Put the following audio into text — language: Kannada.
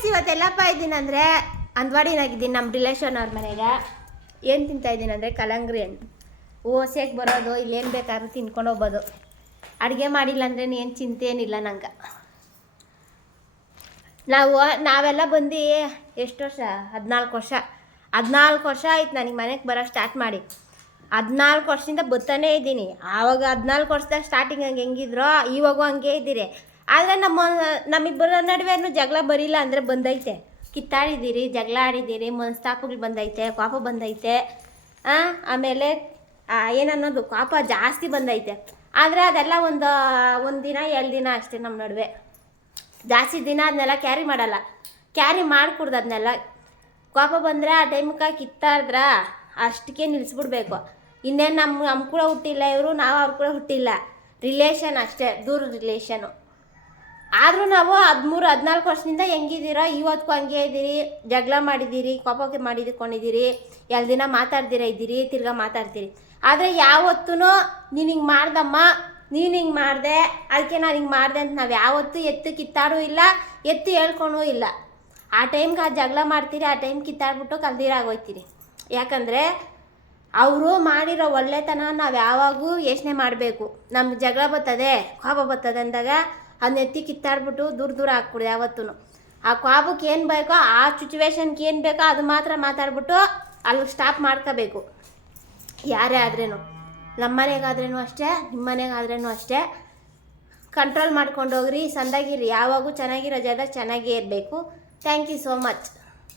ಫ್ರೆಂಡ್ಸ್ ಇವತ್ತೆಲ್ಲಪ್ಪ ಇದ್ದೀನಿ ಅಂದರೆ ಅಂದ್ವಾಡಿನಾಗಿದ್ದೀನಿ ನಮ್ಮ ರಿಲೇಷನ್ ಅವ್ರ ಮನೆಗೆ. ಏನು ತಿಂತಾಯಿದ್ದೀನಿ ಅಂದರೆ ಕಲ್ಲಂಗಡಿ ಹಣ್ಣು. ಓಸೆಗೆ ಬರೋದು, ಇಲ್ಲೇನು ಬೇಕಾದ್ರೂ ತಿನ್ಕೊಂಡು ಹೋಗ್ಬೋದು. ಅಡುಗೆ ಮಾಡಿಲ್ಲ ಅಂದ್ರೆ ಏನು ಚಿಂತೆ ಏನಿಲ್ಲ ನಂಗೆ. ನಾವೆಲ್ಲ ಬಂದು ಎಷ್ಟು ವರ್ಷ? 14 ವರ್ಷ ಆಯ್ತು ನನಗೆ ಮನೆಗೆ ಬರೋ ಸ್ಟಾರ್ಟ್ ಮಾಡಿ. 14 ವರ್ಷದಿಂದ ಬರ್ತಾನೇ ಇದ್ದೀನಿ. ಆವಾಗ 14 ವರ್ಷದಾಗ ಸ್ಟಾರ್ಟಿಂಗ್ ಹಂಗೆ ಹೆಂಗಿದ್ರೋ ಇವಾಗೂ ಹಂಗೆ ಇದ್ದೀರಿ. ಆದರೆ ನಮ್ಮಿಬ್ಬರ ನಡುವೆನೂ ಜಗಳ ಬರಿಲ್ಲ ಅಂದರೆ ಬಂದೈತೆ. ಕಿತ್ತಾಡಿದ್ದೀರಿ, ಜಗಳ ಆಡಿದ್ದೀರಿ, ಮನಸ್ತಾಪಗಳು ಬಂದೈತೆ, ಕೋಪ ಬಂದೈತೆ. ಆಮೇಲೆ ಏನನ್ನೋದು ಕೋಪ ಜಾಸ್ತಿ ಬಂದೈತೆ. ಆದರೆ ಅದೆಲ್ಲ ಒಂದು ದಿನ 2 ದಿನ ಅಷ್ಟೇ ನಮ್ಮ ನಡುವೆ. ಜಾಸ್ತಿ ದಿನ ಅದನ್ನೆಲ್ಲ ಕ್ಯಾರಿ ಮಾಡಲ್ಲ. ಕ್ಯಾರಿ ಮಾಡಿಕೊಡ್ದು ಅದನ್ನೆಲ್ಲ. ಕೋಪ ಬಂದರೆ ಆ ಟೈಮ್ಗೆ ಕಿತ್ತಾಡಿದ್ರ ಅಷ್ಟಕ್ಕೆ ನಿಲ್ಲಿಸ್ಬಿಡ್ಬೇಕು. ಇನ್ನೇನು ನಮ್ಮ ಕೂಡ ಹುಟ್ಟಿಲ್ಲ ಇವರು, ನಾವು ಅವ್ರ ಕೂಡ ಹುಟ್ಟಿಲ್ಲ. ರಿಲೇಷನ್ ಅಷ್ಟೇ, ದೂರ ರಿಲೇಷನು. ಆದರೂ ನಾವು 13-14 ವರ್ಷದಿಂದ ಹೆಂಗಿದ್ದೀರೋ ಇವತ್ತಿಗೂ ಹಂಗೆ ಇದ್ದೀರಿ. ಜಗಳ ಮಾಡಿದ್ದೀರಿ, ಕೋಪಕ್ಕೆ ಮಾಡಿಕೊಂಡಿದ್ದೀರಿ, 2 ದಿನ ಮಾತಾಡ್ದಿರ ಇದ್ದೀರಿ, ತಿರ್ಗಾ ಮಾತಾಡ್ತೀರಿ. ಆದರೆ ಯಾವತ್ತೂ ನೀನು ಹಿಂಗೆ ಮಾಡ್ದಮ್ಮ, ನೀನು ಹಿಂಗೆ ಮಾಡಿದೆ, ಅದಕ್ಕೆ ನಾನು ಹಿಂಗೆ ಮಾಡಿದೆ ಅಂತ ನಾವು ಯಾವತ್ತೂ ಎತ್ತು ಕಿತ್ತಾಡೂ ಇಲ್ಲ, ಎತ್ತು ಹೇಳ್ಕೊಂಡೂ ಇಲ್ಲ. ಆ ಟೈಮ್ಗೆ ಆ ಜಗಳ ಮಾಡ್ತೀರಿ, ಆ ಟೈಮ್ ಕಿತ್ತಾಡ್ಬಿಟ್ಟು ಕಲ್ದಿರಾಗೋಯ್ತೀರಿ. ಯಾಕಂದರೆ ಅವರು ಮಾಡಿರೋ ಒಳ್ಳೆತನ ನಾವು ಯಾವಾಗೂ ಯೋಚನೆ ಮಾಡಬೇಕು. ನಮ್ಗೆ ಜಗಳ ಬರ್ತದೆ, ಕೋಪ ಬರ್ತದೆ ಅಂದಾಗ ಅದನ್ನ ಎತ್ತಿ ಕಿತ್ತಾಡ್ಬಿಟ್ಟು ದೂರ ಹಾಕ್ಬಿಡು. ಯಾವತ್ತೂ ಆ ಕೋಪಕ್ಕೆ ಏನು ಬೇಕೋ, ಆ ಸಿಚುವೇಶನ್ಗೆ ಏನು ಬೇಕೋ ಅದು ಮಾತ್ರ ಮಾತಾಡ್ಬಿಟ್ಟು ಅಲ್ಲಿಗೆ ಸ್ಟಾಪ್ ಮಾಡ್ಕೋಬೇಕು. ಯಾರೇ ಆದ್ರೇನು, ನಮ್ಮ ಮನೆಗಾದ್ರೂ ಅಷ್ಟೇ, ನಿಮ್ಮ ಮನೆಗಾದ್ರೂ ಅಷ್ಟೇ. ಕಂಟ್ರೋಲ್ ಮಾಡ್ಕೊಂಡು ಹೋಗ್ರಿ, ಸಂದಾಗಿರಿ. ಯಾವಾಗೂ ಚೆನ್ನಾಗಿರೋ ಜಾಗ ಚೆನ್ನಾಗೇ ಇರಬೇಕು. Thank you so much.